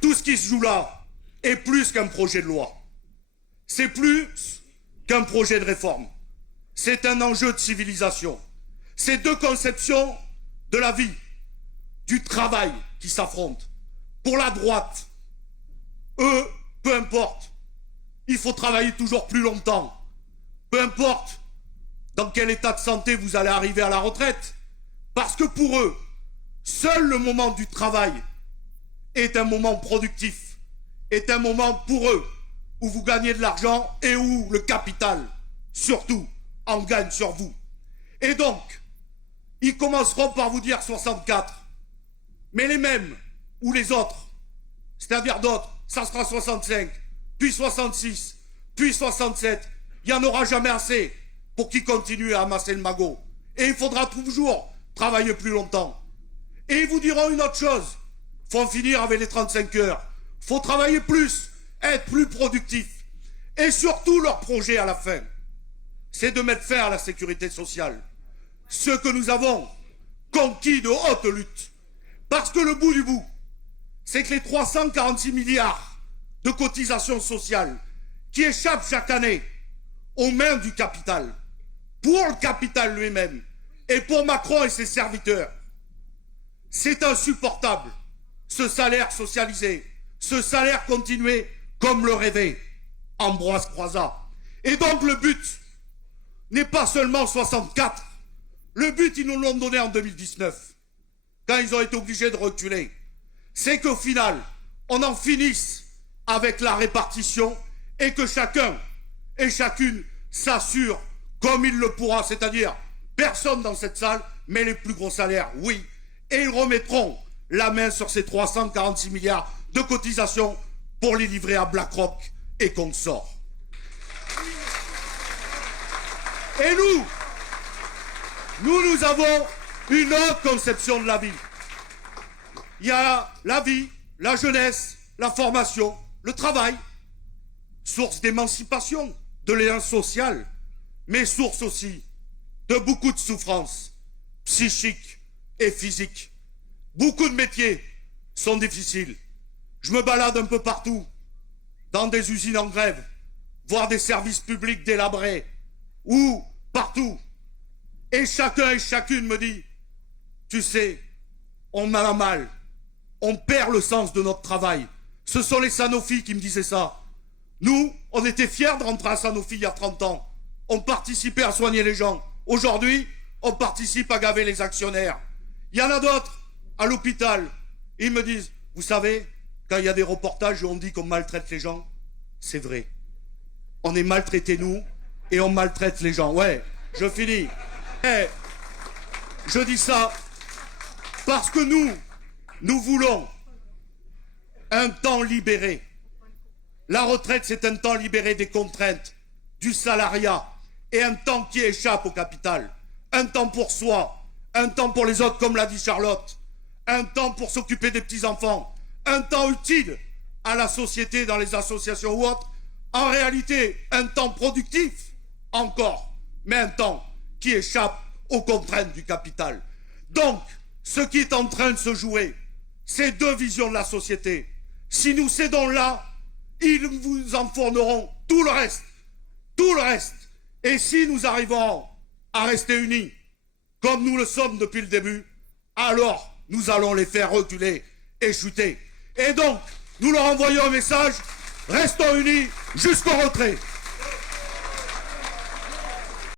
tout ce qui se joue là est plus qu'un projet de loi. C'est plus qu'un projet de réforme. C'est un enjeu de civilisation. C'est deux conceptions de la vie, du travail qui s'affrontent. Pour la droite, eux, peu importe, il faut travailler toujours plus longtemps. Peu importe dans quel état de santé vous allez arriver à la retraite. Parce que pour eux, seul le moment du travail est un moment productif, est un moment pour eux où vous gagnez de l'argent et où le capital, surtout, en gagne sur vous. Et donc, ils commenceront par vous dire 64. Mais les mêmes, ou les autres, c'est-à-dire d'autres, ça sera 65, puis 66, puis 67. Il n'y en aura jamais assez pour qu'ils continuent à amasser le magot. Et il faudra toujours travailler plus longtemps. Et ils vous diront une autre chose. Faut en finir avec les 35 heures. Faut travailler plus, être plus productif. Et surtout, leur projet à la fin, c'est de mettre fin à la sécurité sociale. Ce que nous avons conquis de haute lutte. Parce que le bout du bout, c'est que les 346 milliards de cotisations sociales qui échappent chaque année aux mains du capital, pour le capital lui-même, et pour Macron et ses serviteurs, c'est insupportable, ce salaire socialisé, ce salaire continué comme le rêvait Ambroise Croizat. Et donc le but n'est pas seulement 64, le but ils nous l'ont donné en 2019, quand ils ont été obligés de reculer, c'est qu'au final, on en finisse avec la répartition et que chacun et chacune s'assure comme il le pourra, c'est-à-dire personne dans cette salle, mais les plus gros salaires, oui. Et ils remettront la main sur ces 346 milliards de cotisations pour les livrer à BlackRock et consorts. Et nous avons une autre conception de la vie. Il y a la vie, la jeunesse, la formation, le travail, source d'émancipation, de lien social, mais source aussi de beaucoup de souffrances psychiques et physiques. Beaucoup de métiers sont difficiles. Je me balade un peu partout, dans des usines en grève, voir des services publics délabrés, ou partout. Et chacun et chacune me dit, tu sais, on a la mal, on perd le sens de notre travail. Ce sont les Sanofi qui me disaient ça. Nous, on était fiers de rentrer à Sanofi il y a 30 ans. On participait à soigner les gens. Aujourd'hui, on participe à gaver les actionnaires. Il y en a d'autres, à l'hôpital. Ils me disent, vous savez, quand il y a des reportages où on dit qu'on maltraite les gens, c'est vrai. On est maltraités, nous, et on maltraite les gens. Ouais, je finis. Et je dis ça parce que nous voulons un temps libéré. La retraite, c'est un temps libéré des contraintes, du salariat, et un temps qui échappe au capital. Un temps pour soi, un temps pour les autres, comme l'a dit Charlotte, un temps pour s'occuper des petits-enfants, un temps utile à la société dans les associations ou autres. En réalité, un temps productif, encore, mais un temps qui échappe aux contraintes du capital. Donc, ce qui est en train de se jouer, c'est deux visions de la société. Si nous cédons là, ils vous en fourneront tout le reste. Tout le reste. Et si nous arrivons à rester unis, comme nous le sommes depuis le début, alors nous allons les faire reculer et chuter. Et donc, nous leur envoyons un message, restons unis jusqu'au retrait.